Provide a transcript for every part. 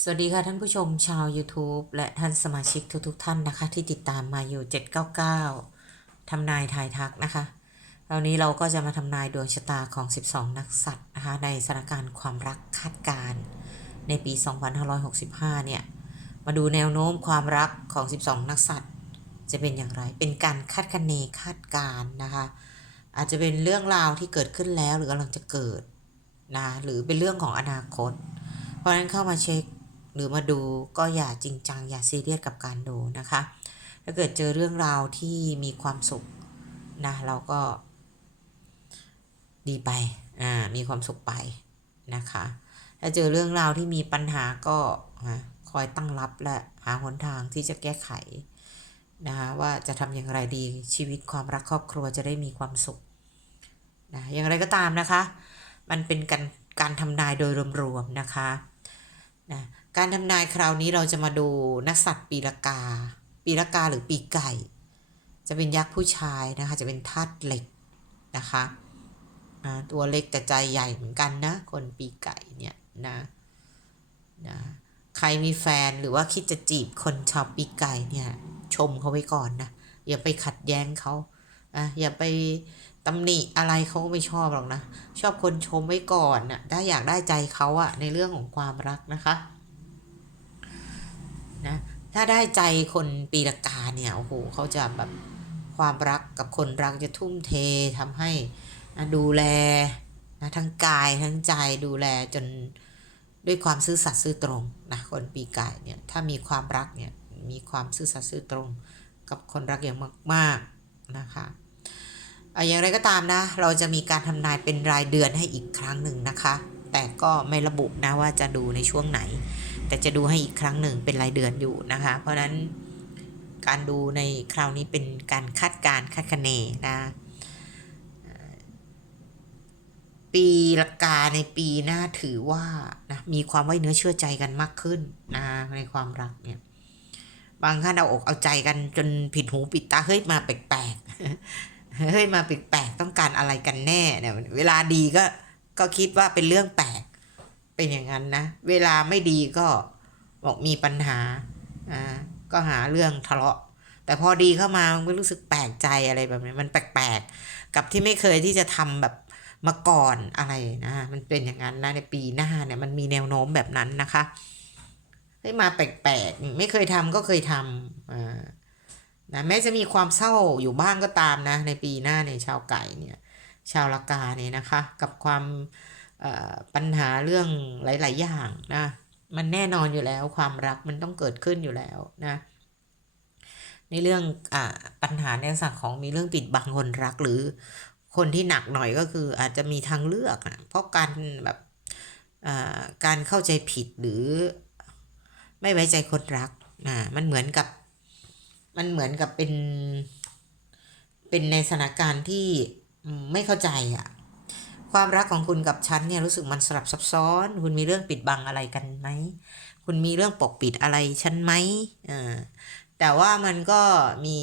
สวัสดีค่ะท่านผู้ชมชาว YouTube และท่านสมาชิกทุกๆทท่านนะคะ ที่ติดตามมาอยู่ 799 ทำนายทายทักนะคะคราวนี้เราก็จะมาทำนายดวงชะตาของ 12 นักสัตว์นะคะในสถานการณ์ความรักคาดการณ์ในปี 2565 เนี่ย มาดูแนวโน้มความรักของ 12 นักสัตว์ จะเป็นอย่างไร เป็นการคาดคะเนคาดการนะคะ อาจจะเป็นเรื่องราวที่เกิดขึ้นแล้วหรือกำลังจะเกิดนะหรือเป็นเรื่องของอนาคต เพราะฉะนั้นเข้ามาเช็ค หรือมาดูก็อย่าจริงจัง อย่าซีเรียสกับการดูนะคะ ถ้าเกิดเจอเรื่องราวที่มีความสุขนะเราก็ ดีไปอ่ามีความสุขไปนะคะ ถ้าเจอเรื่องราวที่มีปัญหาก็คอยตั้งรับและหาหนทางที่จะแก้ไขนะคะว่าจะทำอย่างไรดีชีวิตความรักครอบครัวจะได้มีความสุขนะอย่างไรก็ตามนะคะ มันเป็นการการทำนายโดยรวมๆนะคะนะ การทำนายคราวนี้เราจะมาดูนักสัตว์ปีละกา ปีละกาหรือปีไก่ จะเป็นยักษ์ผู้ชายนะคะ จะเป็นธาตุเหล็กนะคะตัวเล็กแต่ใจใหญ่เหมือนกันนะ คนปีไก่เนี่ยนะนะใครมีแฟนหรือว่าคิดจะจีบคนชาวปีไก่เนี่ยชมเขาไว้ก่อนนะอย่าไปขัดแย้งเขาอะอย่าไปตำหนิอะไรเขาก็ไม่ชอบหรอกนะ ชอบคนชมไว้ก่อนนะถ้าอยากได้ใจเขาอะในเรื่องของความรักนะคะ ถ้าได้ใจคนปีละกาเนี่ยโอ้โหเขาจะแบบความรักกับคนรักจะทุ่มเททำให้ดูแลนะทั้งกายทั้งใจดูแลจนด้วยความซื่อสัตย์ซื่อตรงนะคนปีกายเนี่ยถ้ามีความรักเนี่ยมีความซื่อสัตย์ซื่อตรง กับคนรักอย่างมากๆนะคะอะอย่างไรก็ตามนะ เราจะมีการทำนายเป็นรายเดือนให้อีกครั้งหนึ่งนะคะ แต่ก็ไม่ระบุนะว่าจะดูในช่วงไหน แต่จะดูให้อีกครั้งหนึ่งเป็นรายเดือนอยู่นะคะ เพราะนั้นการดูในคราวนี้เป็นการคาดการคาดคะเนนะปีละกาในปีหน้าถือว่านะมีความไว้เนื้อเชื่อใจกันมากขึ้นนะในความรักเนี่ยบางท่านเอาอกเอาใจกันจนผิดหูผิดตาเฮ้ยมาแปลกๆเฮ้ยมาแปลกๆต้องการอะไรกันแน่เนี่ยเวลาดีก็ก็คิดว่าเป็นเรื่องแปลก เป็นอย่างนั้นนะ เวลาไม่ดีก็บอกมีปัญหาอ่าก็หาเรื่องทะเลาะ แต่พอดีเข้ามามันก็รู้สึกแปลกใจอะไรแบบนี้มันแปลกๆ กับที่ไม่เคยที่จะทำแบบมาก่อนอะไรนะ มันเป็นอย่างนั้นนะในปีหน้าเนี่ยมันมีแนวโน้มแบบนั้นนะคะให้มาแปลกๆ ไม่เคยทำก็เคยทำอ่านะแม้จะมีความเศร้าอยู่บ้างก็ตามนะ ในปีหน้าในชาวไก่เนี่ย ชาวละกาเนี่ยนะคะ กับความ ปัญหาเรื่องหลาย ๆ อย่างนะ มันแน่นอนอยู่แล้วความรักมันต้องเกิดขึ้นอยู่แล้วนะ ในเรื่องอปัญหาในลักษณะของมีเรื่องปิดบังคนรักหรือคนที่หนักหน่อยก็คืออาจจะมีทางเลือกนะเพราะการแบบการเข้าใจผิดหรือไม่ไว้ใจคนรักนะมันเหมือนกับมันเหมือนกับเป็นเป็นในสถานการณ์ที่ไม่เข้าใจอะ ความรักของคุณกับฉันเนี่ยรู้สึกมันสลับซับซ้อน คุณมีเรื่องปิดบังอะไรกันไหม คุณมีเรื่องปกปิดอะไรฉันไหมอ่าแต่ว่ามันก็มี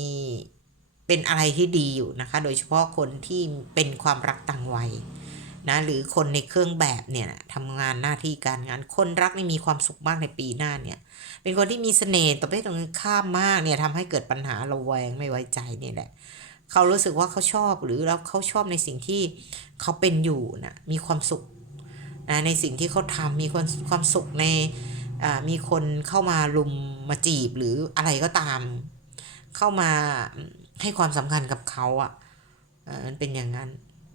เป็นอะไรที่ดีอยู่นะคะ โดยเฉพาะคนที่เป็นความรักต่างวัยนะหรือคนในเครื่องแบบเนี่ยทำงานหน้าที่การงานคนรักนี่มีความสุขมากในปีหน้าเนี่ย เป็นคนที่มีเสน่ห์ต่อเพศตรงข้ามมากเนี่ยทำให้เกิดปัญหาระแวงไม่ไว้ใจนี่แหละ เขารู้สึกว่าเขาชอบหรือแล้วเขาชอบในสิ่งที่เขาเป็นอยู่นะมีความสุขนะในสิ่งที่เขาทำมีความความสุขในอ่ามีคนเข้ามาลุมมาจีบหรืออะไรก็ตาม เข้ามาให้ความสำคัญกับเขาอะเอ่อมันเป็นอย่างนั้น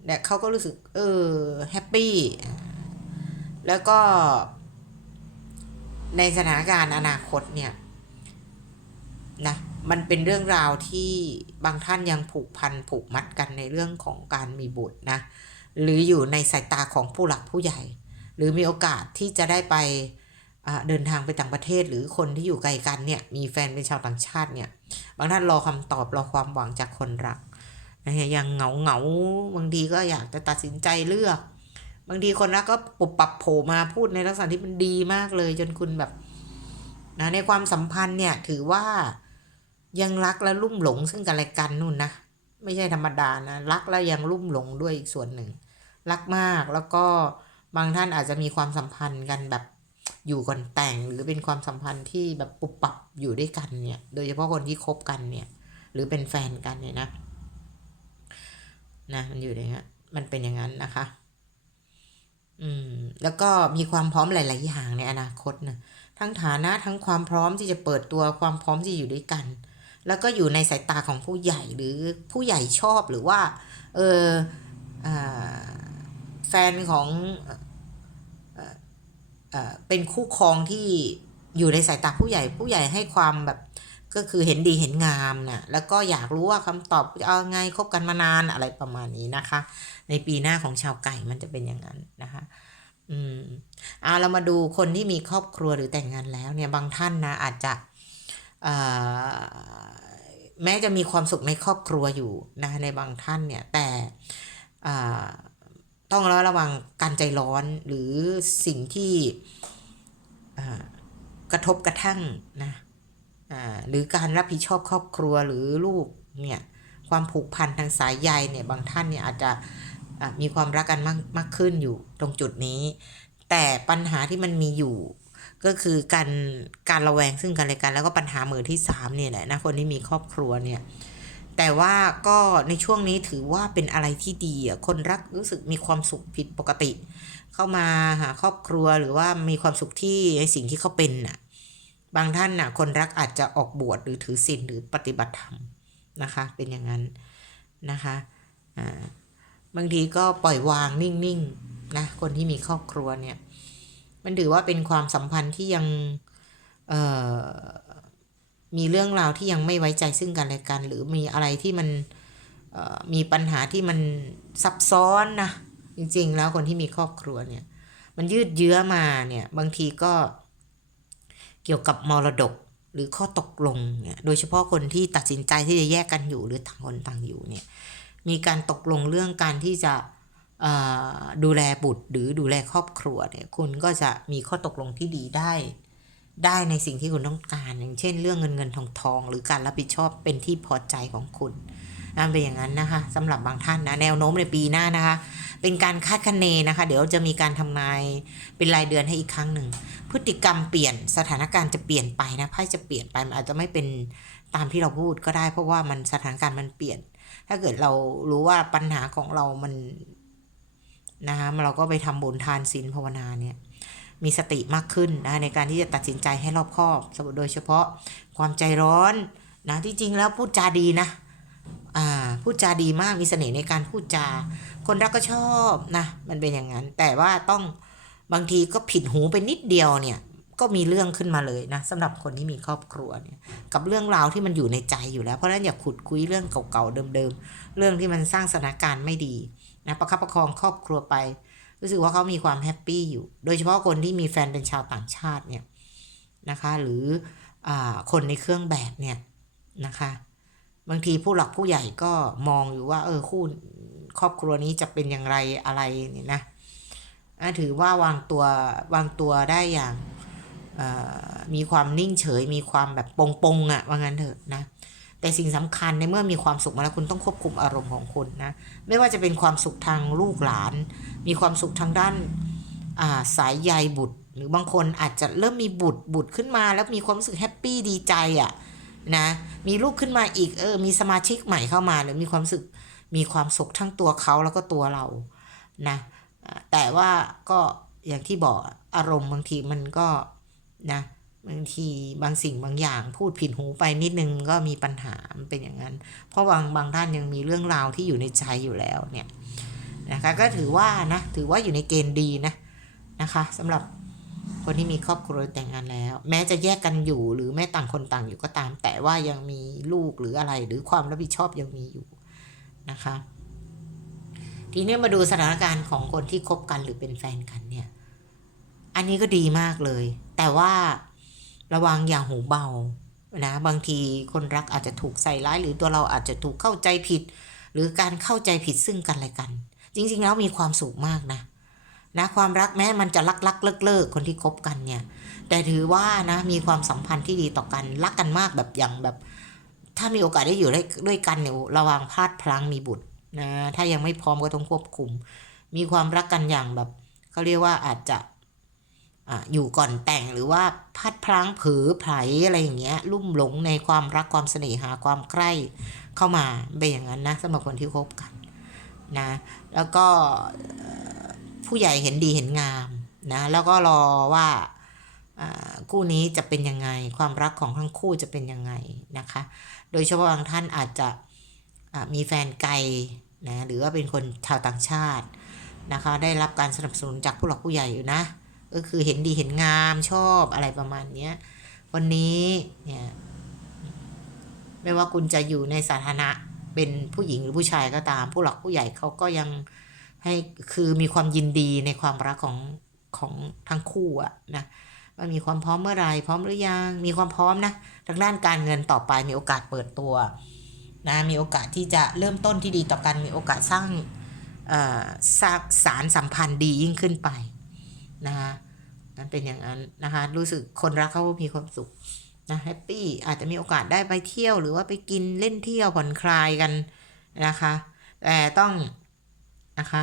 และเขาก็รู้สึก เออแฮปปี้แล้วก็ในสถานการณ์อนาคตเนี่ยนะ มันเป็นเรื่องราวที่บางท่านยังผูกพันผูกมัดกันในเรื่องของการมีบุตรนะ หรืออยู่ในสายตาของผู้หลักผู้ใหญ่ หรือมีโอกาสที่จะได้ไปเดินทางไปต่างประเทศ หรือคนที่อยู่ไกลกันเนี่ยมีแฟนเป็นชาวต่างชาติเนี่ยบางท่านรอคำตอบรอความหวังจากคนรักนะฮะยังเหงาเหงาบางทีก็อยากจะตัดสินใจเลือก บางทีคนรักก็ปุบปับโผล่มาพูดในลักษณะที่มันดีมากเลย จนคุณแบบนะในความสัมพันธ์เนี่ยถือว่า ยังรักและลุ่มหลงซึ่งกันและกันนู่นนะไม่ใช่ธรรมดานะรักแล้วยังลุ่มหลงด้วยอีกส่วนหนึ่ง รักมากแล้วก็บางท่านอาจจะมีความสัมพันธ์กันแบบอยู่ก่อนแต่งหรือเป็นความสัมพันธ์ที่แบบปุบปับอยู่ด้วยกันเนี่ย โดยเฉพาะคนที่คบกันเนี่ย หรือเป็นแฟนกันเนี่ยนะนะมันอยู่อย่างเงี้ยมันเป็นอย่างนั้นนะคะ อืม แล้วก็มีความพร้อมหลาย ๆ อย่างในอนาคตนะทั้งฐานะทั้งความพร้อมที่จะเปิดตัวความพร้อมที่อยู่ด้วยกัน แล้วก็อยู่ในสายตาของผู้ใหญ่หรือผู้ใหญ่ชอบหรือว่าเอออแฟนของเป็นคู่ครองที่อยู่ในสายตาผู้ใหญ่ผู้ใหญ่ให้ความแบบก็คือเห็นดีเห็นงามนะ่ะแล้วก็อยากรู้ว่าคำตอบจะเอาไงคบกันมานานอะไรประมาณนี้นะคะ ในปีหน้าของชาวไก่มันจะเป็นอย่างนั้นนะคะอืมเอาเรามาดูคนที่มีครอบครัวหรือแต่งงานแล้วเนี่ยบางท่านนะอาจจะ แม้จะมีความสุขในครอบครัวอยู่นะในบางท่านเนี่ย แต่ต้องระระวังการใจร้อนหรือสิ่งที่กระทบกระทั่งนะหรือการรับผิดชอบครอบครัวหรือลูกเนี่ยความผูกพันทางสายใยเนี่ยบางท่านเนี่ยอาจจะอะมีความรักกันมากมากขึ้นอยู่ตรงจุดนี้ แต่ปัญหาที่มันมีอยู่ ก็คือการการระแวงซึ่งกันและกันแล้วก็ปัญหามือที่สามเนี่ยแหละนะคนที่มีครอบครัวเนี่ยแต่ว่าก็ในช่วงนี้ถือว่าเป็นอะไรที่ดีอะคนรักรู้สึกมีความสุขผิดปกติ เข้ามาหาครอบครัวหรือว่ามีความสุขที่ในสิ่งที่เขาเป็นน่ะบางท่านน่ะคนรักอาจจะออกบวชหรือถือศีลหรือปฏิบัติธรรมนะคะ เป็นอย่างนั้นนะคะอ่าบางทีก็ปล่อยวางนิ่งๆนะคนที่มีครอบครัวเนี่ย มันถือว่าเป็นความสัมพันธ์ที่ยังมีเรื่องราวที่ยังไม่ไว้ใจซึ่งกันและกัน หรือมีอะไรที่มันมีปัญหาที่มันซับซ้อนนะจริง ๆ แล้วคนที่มีครอบครัวเนี่ย มันยืดเยื้อมาเนี่ยบางทีก็เกี่ยวกับมรดกหรือข้อตกลงเนี่ยโดยเฉพาะคนที่ตัดสินใจที่จะแยกกันอยู่หรือต่างคนต่างอยู่เนี่ยมีการตกลงเรื่องการที่จะ ดูแลบุตรหรือดูแลครอบครัวเนี่ยคุณก็จะมีข้อตกลงที่ดีได้ ได้ในสิ่งที่คุณต้องการ อย่างเช่น เรื่องเงินเงินทองทอง หรือการรับผิดชอบเป็นที่พอใจของคุณนั่นเป็นอย่างนั้นนะคะสำหรับบางท่านนะแนวโน้มในปีหน้านะคะ เป็นการคาดคะเนนะคะ เดี๋ยวจะมีการทำนายเป็นรายเดือนให้อีกครั้งหนึ่งพฤติกรรมเปลี่ยนสถานการณ์จะเปลี่ยนไปนะไพ่จะเปลี่ยนไปมันอาจจะไม่เป็นตามที่เราพูดก็ได้ เพราะว่ามันสถานการณ์มันเปลี่ยน ถ้าเกิดเรารู้ว่าปัญหาของเรามัน นะคะเราก็ไปทำบุญทานศีลภาวนาเนี่ยมีสติมากขึ้นนะในการที่จะตัดสินใจให้รอบคอบโดยเฉพาะความใจร้อนนะที่จริงแล้วพูดจาดีนะอ่าพูดจาดีมากมีเสน่ห์ในการพูดจา คนรักก็ชอบนะมันเป็นอย่างนั้น แต่ว่าต้องบางทีก็ผิดหูไปนิดเดียวเนี่ยก็มีเรื่องขึ้นมาเลยนะสำหรับคนที่มีครอบครัวเนี่ยกับเรื่องราวที่มันอยู่ในใจอยู่แล้ว เพราะฉะนั้นอย่าขุดคุยเรื่องเก่าๆเดิมๆเรื่องที่มันสร้างสถานการณ์ไม่ดี นะประคับประคองครอบครัวไป รู้สึกว่าเขามีความแฮปปี้อยู่ โดยเฉพาะคนที่มีแฟนเป็นชาวต่างชาติเนี่ยนะคะหรืออคนในเครื่องแบบเนี่ยนะคะบางทีผู้หลักผู้ใหญ่ก็มองอยู่ว่าเออคู่ครอบครัวนี้จะเป็นอย่างไรอะไรเนี่ยนะถือว่าวางตัววางตัวได้อย่างมีความนิ่งเฉย มีความแบบปงปงอะ่ะว่างั้นเถอะนะ แต่สิ่งสำคัญในเมื่อมีความสุขมาแล้วคุณต้องควบคุมอารมณ์ของคุณนะ ไม่ว่าจะเป็นความสุขทางลูกหลาน มีความสุขทางด้านสายใยบุตร หรือบางคนอาจจะเริ่มมีบุตรบุตรขึ้นมา แล้วมีความรู้สึกแฮปปี้ดีใจอะ่ะนะ มีลูกขึ้นมาอีกเออ มีสมาชิกใหม่เข้ามาหรือมีความสึกมีความสุขทั้งตัวเขาแล้วก็ตัวเรานะ แต่ว่าก็อย่างที่บอกอารมณ์บางทีมันก็นะ บางทีบางสิ่งบางอย่างพูดผิดหูไปนิดนึงก็มีปัญหาเป็นอย่างนั้น เพราะบางบางท่านยังมีเรื่องราวที่อยู่ในใจอยู่แล้วเนี่ยนะคะก็ถือว่านะถือว่าอยู่ในเกณฑ์ดีนะนะคะสำหรับคนที่มีครอบครัวแต่งงานแล้ว แม้จะแยกกันอยู่หรือแม้ต่างคนต่างอยู่ก็ตาม แต่ว่ายังมีลูกหรืออะไร หรือความรับผิดชอบยังมีอยู่นะคะ ทีนี้มาดูสถานการณ์ของคนที่คบกันหรือเป็นแฟนกันเนี่ย อันนี้ก็ดีมากเลย แต่ว่า ระวังอย่างหูเบานะบางทีคนรักอาจจะถูกใส่ร้าย หรือตัวเราอาจจะถูกเข้าใจผิด หรือการเข้าใจผิดซึ่งกันและกัน จริง ๆ แล้วมีความสุขมากนะนะความรักแม้มันจะลักลักเลิกเลิกคนที่คบกันเนี่ย แต่ถือว่านะมีความสัมพันธ์ที่ดีต่อกันรักกันมากแบบอย่างแบบ ถ้ามีโอกาสได้อยู่ด้วยกันเนี่ยระวังพลาดพลั้งมีบุตรนะถ้ายังไม่พร้อมก็ต้องควบคุม มีความรักกันอย่างแบบเขาเรียกว่าอาจจะ อยู่ก่อนแต่งหรือว่าพัดพลั้งเผลอไผลอะไรอย่างเงี้ยลุ่มหลงในความรักความเสน่หาความใกล้เข้ามาเป็นอย่างนั้นนะสำหรับคนที่คบกันนะแล้วก็ผู้ใหญ่เห็นดีเห็นงามนะแล้วก็รอว่าคู่นี้จะเป็นยังไงความรักของทั้งคู่จะเป็นยังไงนะคะ โดยเฉพาะบางท่านอาจจะมีแฟนไกลนะหรือว่าเป็นคนชาวต่างชาตินะคะได้รับการสนับสนุนจากผู้หลักผู้ใหญ่อยู่นะ ก็คือเห็นดีเห็นงามชอบอะไรประมาณเนี้ย วันนี้เนี่ยไม่ว่าคุณจะอยู่ในสาธารณะเป็นผู้หญิงหรือผู้ชายก็ตาม ผู้หลักผู้ใหญ่เขาก็ยังให้คือมีความยินดีในความรักของของทั้งคู่อะนะว่ามีความพร้อมเมื่อไรพร้อมหรือยังมีความพร้อมนะทางด้านการเงินต่อไปมีโอกาสเปิดตัวนะมีโอกาสที่จะเริ่มต้นที่ดีต่อกันมีโอกาสสร้างสร้างสารสัมพันธ์ดียิ่งขึ้นไป นะคะนั่นเป็นอย่างนั้นนะคะรู้สึกคนรักเขามีความสุขนะแฮปปี้อาจจะมีโอกาสได้ไปเที่ยวหรือว่าไปกินเล่นเที่ยวผ่อนคลายกันนะคะแต่ต้องนะคะ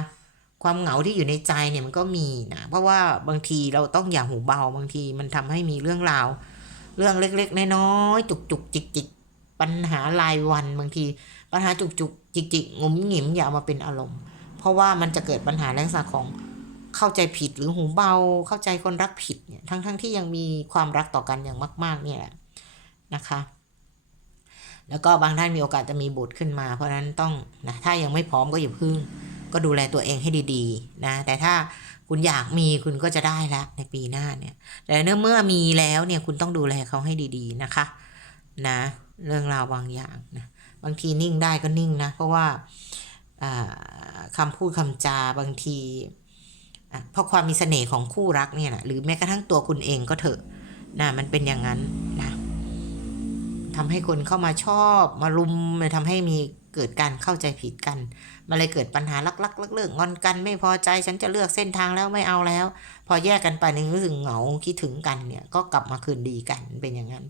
ความเหงาที่อยู่ในใจเนี่ยมันก็มีนะเพราะว่าบางทีเราต้องอย่าหูเบาบางทีมันทำให้มีเรื่องราว เรื่องเล็กๆน้อยๆจุกจุกจิกจิกปัญหารายวันบางที ปัญหาจุกจุกจิกจิกงุมหงิมอย่าเอามาเป็นอารมณ์ เพราะว่ามันจะเกิดปัญหาลักษณะของ เข้าใจผิดหรือหูเบา เข้าใจคนรักผิดเนี่ยทั้งๆทที่ยังมีความรักต่อกันอย่างมาก ๆ เนี่ยแหละนะคะ แล้วก็บางท่านมีโอกาสจะมีบุตรขึ้นมา เพราะนั้นต้องนะถ้ายังไม่พร้อมก็อย่าพึ่ง ก็ดูแลตัวเองให้ดีๆนะแต่ถ้าคุณอยากมีคุณก็จะได้ล้วในปีหน้าเนี่ย แต่เนื่อเมื่อมีแล้วเนี่ยคุณต้องดูแลเขาให้ดีๆนะคะ นะ เรื่องราวบางอย่างนะบางทีนิ่งได้ก็นิ่งนะ เพราะว่าคำพูดคำจาบางที เพราะความมีเสน่ห์ของคู่รักเนี่ยนะหรือแม้กระทั่งตัวคุณเองก็เถอะนะมันเป็นอย่างนั้นนะทำให้คนเข้ามาชอบมารุมเลยทำให้มีเกิดการเข้าใจผิดกันมันเลยเกิดปัญหาลักลักเลิกๆงอนกันไม่พอใจฉันจะเลือกเส้นทางแล้วไม่เอาแล้ว พอแยกกันไปนึงรู้สึกเหงาคิดถึงกันเนี่ยก็กลับมาคืนดีกันเป็นอย่างนั้น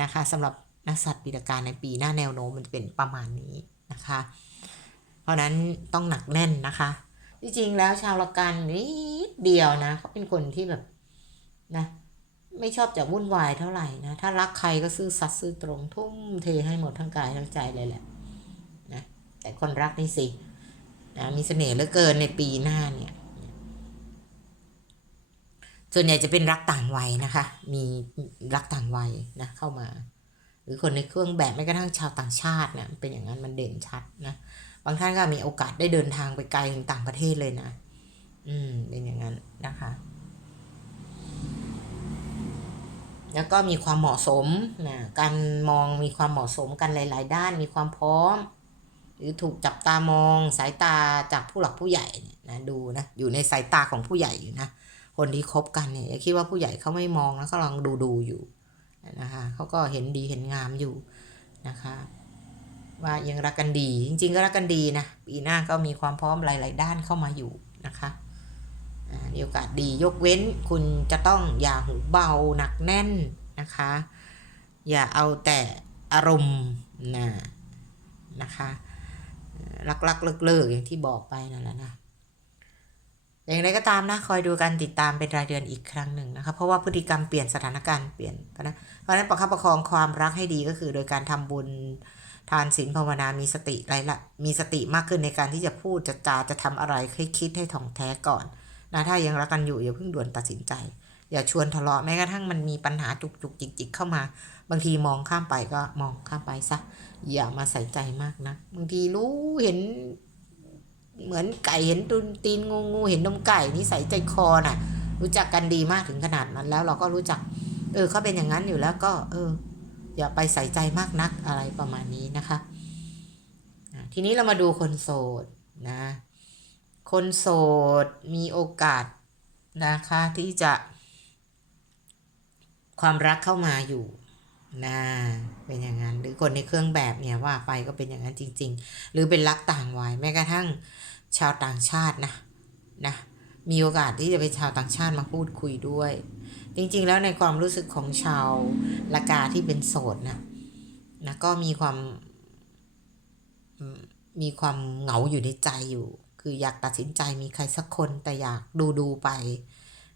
นะคะสำหรับนักสัตว์ปีละการในปีหน้าแนวโน้มมันเป็นประมาณนี้นะคะ เพราะนั้นต้องหนักแน่นนะคะ จริงๆแล้วชาวละกันนิดเดียวนะเขาเป็นคนที่แบบนะ ไม่ชอบจะวุ่นวายเท่าไหร่นะ ถ้ารักใครก็ซื่อสัตย์ซื่อตรงทุ่มเทให้หมดทั้งกายทั้งใจเลยแหละนะแต่คนรักนี่สินะมีเสน่ห์เหลือเกินในปีหน้าเนี่ยส่วนใหญ่จะเป็นรักต่างวัยนะคะ มีรักต่างวัยนะเข้ามา หรือคนในเครื่องแบบไม่กระทั่งชาวต่างชาติเนี่ยเป็นอย่างนั้นมันเด่นชัดนะ บางท่านก็มีโอกาสได้เดินทางไปไกลถึงต่างประเทศเลยนะ อืม เป็นอย่างนั้นนะคะ แล้วก็มีความเหมาะสมนะการมองมีความเหมาะสมกันหลาย ๆ ด้านมีความพร้อม หรือถูกจับตามองสายตาจากผู้หลักผู้ใหญ่นะดูนะอยู่ในสายตาของผู้ใหญ่อยู่นะคนที่คบกันเนี่ยอย่าคิดว่าผู้ใหญ่เขาไม่มองนะเขากำลังดูดูอยู่นะคะเขาก็เห็นดีเห็นงามอยู่นะคะ ว่ายังรักกันดี จริง ๆ ก็รักกันดีนะ ปีหน้าก็มีความพร้อมหลาย ๆ ด้านเข้ามาอยู่นะคะอ่ามีโอกาสดียกเว้นคุณจะต้องอย่าหูเบาหนักแน่นนะคะ อย่าเอาแต่อารมณ์นะนะคะรักๆเลิกๆอย่างที่บอกไปนั่นแหละนะอย่างไรก็ตามนะ คอยดูกันติดตามเป็นรายเดือนอีกครั้งหนึ่งนะคะเพราะว่าพฤติกรรมเปลี่ยนสถานการณ์เปลี่ยนนะเพราะฉะนั้นประคับประคองความรักให้ดีก็คือ โดยการทำบุญ ทานศีลภาวนามีสติไรละมีสติมากขึ้นในการที่จะพูดจะจาจะทำอะไรให้คิดให้ถ่องแท้ก่อนนะถ้ายังรักกันอยู่อย่าเพิ่งด่วนตัดสินใจ อย่าชวนทะเลาะแม้กระทั่งมันมีปัญหาจุกจุกจิกจิกเข้ามา บางทีมองข้ามไปก็มองข้ามไปซะอย่ามาใส่ใจมากนะบางทีรู้เห็น เหมือนไก่เห็นตุนตีนงูงูเห็นนมไก่นี่ใส่ใจคอน่ะ รู้จักกันดีมากถึงขนาดนั้นแล้วเราก็รู้จัก เออเขาเป็นอย่างนั้นอยู่แล้วก็ เออ อย่าไปใส่ใจมากนักอะไรประมาณนี้นะคะอะทีนี้เรามาดูคนโสดนะ คนโสดมีโอกาสนะคะที่จะ ความรักเข้ามาอยู่นะเป็นอย่างนั้น หรือคนในเครื่องแบบเนี่ยว่าไปก็เป็นอย่างนั้นจริง ๆ หรือเป็นรักต่างวัยแม้กระทั่งชาวต่างชาตินะนะมีโอกาสที่จะเป็นชาวต่างชาติมาพูดคุยด้วย จริงๆ แล้วในความรู้สึกของชาวละกาที่เป็นโสดนะนะก็มีความมีความเหงาอยู่ในใจอยู่ คืออยากตัดสินใจมีใครสักคนแต่อยากดูดูไป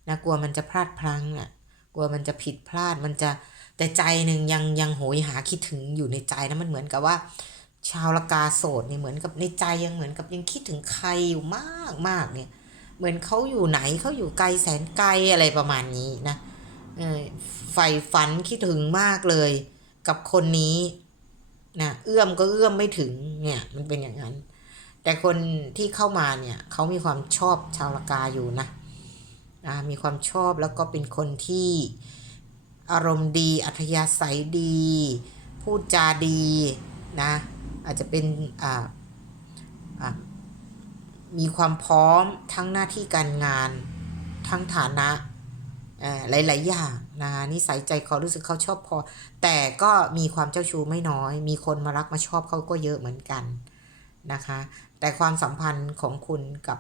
นะกลัวมันจะพลาดพลั้งอะกลัวมันจะผิดพลาดมันจะแต่ใจหนึ่งยังยังโหยหาคิดถึงอยู่ในใจนะมันเหมือนกับว่า ชาวละกาโสดเนี่ยเหมือนกับในใจยังเหมือนกับยังคิดถึงใครอยู่มากมากเนี่ย เหมือนเขาอยู่ไหนเขาอยู่ไกลแสนไกลอะไรประมาณนี้นะ ใฝ่ฝันคิดถึงมากเลย กับคนนี้นะเอื้อมก็เอื้อมไม่ถึงเนี่ยมันเป็นอย่างนั้น แต่คนที่เข้ามาเนี่ยเขามีความชอบชาวละกาอยู่นะมีความชอบแล้วก็เป็นคนที่อารมณ์ดีอัธยาศัยดี พูดจาดีนะอาจจะเป็นอ่ามีความพร้อมทั้งหน้าที่การงานทั้งฐานะ หลาย ๆ อย่างนะนิสัยใจคอรู้สึกเขาชอบพอ แต่ก็มีความเจ้าชู้ไม่น้อย มีคนมารักมาชอบเขาก็เยอะเหมือนกันนะคะ แต่ความสัมพันธ์ของคุณกับ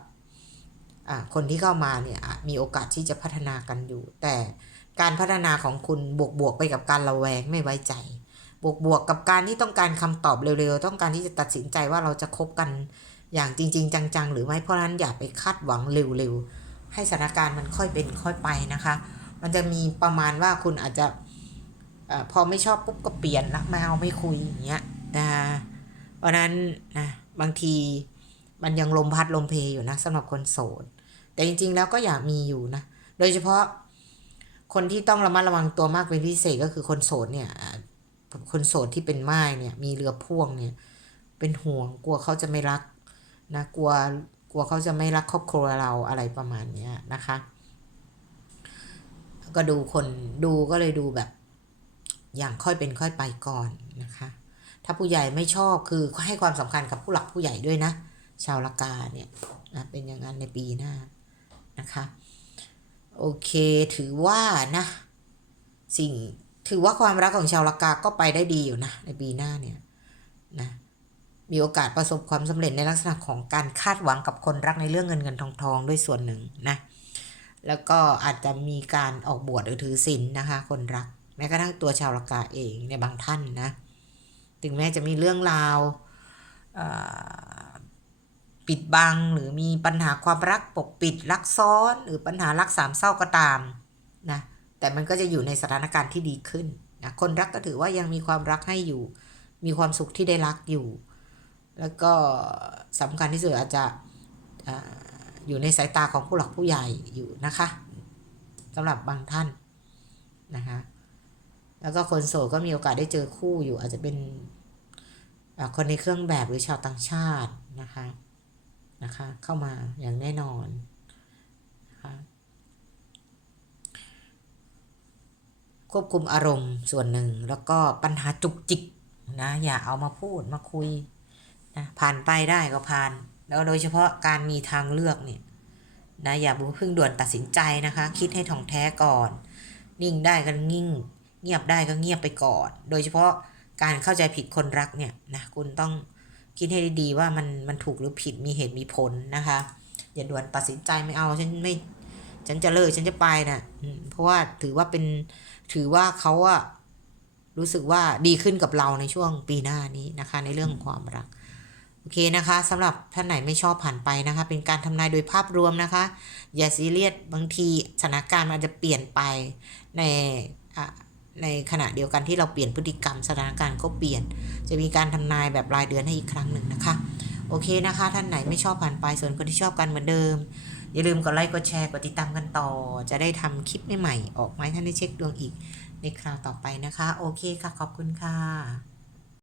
คนที่เข้ามาเนี่ยมีโอกาสที่จะพัฒนากันอยู่ แต่การพัฒนาของคุณบวกบวกๆไปกับการระแวงไม่ไว้ใจ บวกบวกๆกับการที่ต้องการคำตอบเร็ว ๆ ต้องการที่จะตัดสินใจว่าเราจะคบกันอย่างจริง ๆ จัง ๆ หรือไม่เพราะนั้นอย่าไปคาดหวังเร็วๆ ให้สถานการณ์มันค่อยเป็นค่อยไปนะคะ มันจะมีประมาณว่าคุณอาจจะอพอไม่ชอบปุ๊บก็เปลี่ยนละไม่เอาไม่คุยอย่างเงี้ยนะเพราะนั้นนะบางทีมันยังลมพัดลมเพอยู่นะสำหรับคนโสด แต่จริงๆแล้วก็อยากมีอยู่นะ โดยเฉพาะคนที่ต้องระมัดระวังตัวมากเป็นพิเศษก็คือคนโสดเนี่ยคนโสดที่เป็นม่ายเนี่ยมีเรือพ่วงเนี่ย เป็นห่วงกลัวเขาจะไม่รักนะกลัว กลัวเขาจะไม่รักครอบครัวเราอะไรประมาณเนี้ยนะคะ ก็ดูคนดูก็เลยดูแบบอย่างค่อยเป็นค่อยไปก่อนนะคะ ถ้าผู้ใหญ่ไม่ชอบคือให้ความสำคัญกับผู้หลักผู้ใหญ่ด้วยนะ ชาวละกาเนี่ยนะเป็นอย่างนั้นในปีหน้านะคะ โอเคถือว่านะ สิ่งถือว่าความรักของชาวละกาก็ไปได้ดีอยู่นะในปีหน้าเนี่ยนะ มีโอกาสประสบความสำเร็จในลักษณะของการคาดหวังกับคนรักในเรื่องเงินเงินทองทองด้วยส่วนหนึ่งนะแล้วก็อาจจะมีการออกบวชหรือถือศีลนะคะ คนรักแม้กระทั่งตัวชาวละกาเองในบางท่านนะถึงแม้จะมีเรื่องราวปิดบังหรือมีปัญหาความรักปกปิดรักซ้อน หรือปัญหารักสามเศร้าก็ตามนะแต่มันก็จะอยู่ในสถานการณ์ที่ดีขึ้นนะคนรักก็ถือว่ายังมีความรักให้อยู่ มีความสุขที่ได้รักอยู่ แล้วก็สำคัญที่สุดอาจจะอยู่ในสายตาของผู้หลักผู้ใหญ่อยู่นะคะสำหรับบางท่านนะคะแล้วก็คนโสดก็มีโอกาสได้เจอคู่อยู่ อาจจะเป็นคนในเครื่องแบบหรือชาวต่างชาตินะคะนะคะเข้ามาอย่างแน่นอนนะคะควบคุมอารมณ์ส่วนหนึ่ง แล้วก็ปัญหาจุกจิกนะอย่าเอามาพูดมาคุย นะผ่านไปได้ก็ผ่าน แล้วโดยเฉพาะการมีทางเลือกเนี่ยนะอย่าเพิ่งด่วนตัดสินใจนะคะ คิดให้ท่องแท้ก่อน นิ่งได้ก็นิ่ง เงียบได้ก็เงียบไปก่อน โดยเฉพาะการเข้าใจผิดคนรักเนี่ยนะคุณต้องคิดให้ดีๆว่ามันมันถูกหรือผิดมีเหตุมีผลนะคะ อย่าด่วนตัดสินใจไม่เอาฉันไม่ฉันจะเลิกฉันจะไปนะอืมเพราะว่าถือว่าเป็นถือว่าเขาอะรู้สึกว่าดีขึ้นกับเราในช่วงปีหน้านี้นะคะ ในเรื่องของความรัก โอเคนะคะสำหรับท่านไหนไม่ชอบผ่านไปนะคะ เป็นการทำนายโดยภาพรวมนะคะ อย่าซีเรียสบางทีสถานการณ์มันอาจจะเปลี่ยนไปในอะในขณะเดียวกันที่เราเปลี่ยนพฤติกรรมสถานการณ์ก็เปลี่ยน จะมีการทำนายแบบรายเดือนให้อีกครั้งหนึ่งนะคะ โอเคนะคะ ท่านไหนไม่ชอบผ่านไปส่วนคนที่ชอบกันเหมือนเดิม อย่าลืมกดไลค์กดแชร์กดติดตามกันต่อ จะได้ทำคลิปใหม่ๆออกมาให้ท่านได้เช็คดวงอีกในคราวต่อไปนะคะ โอเคค่ะขอบคุณค่ะ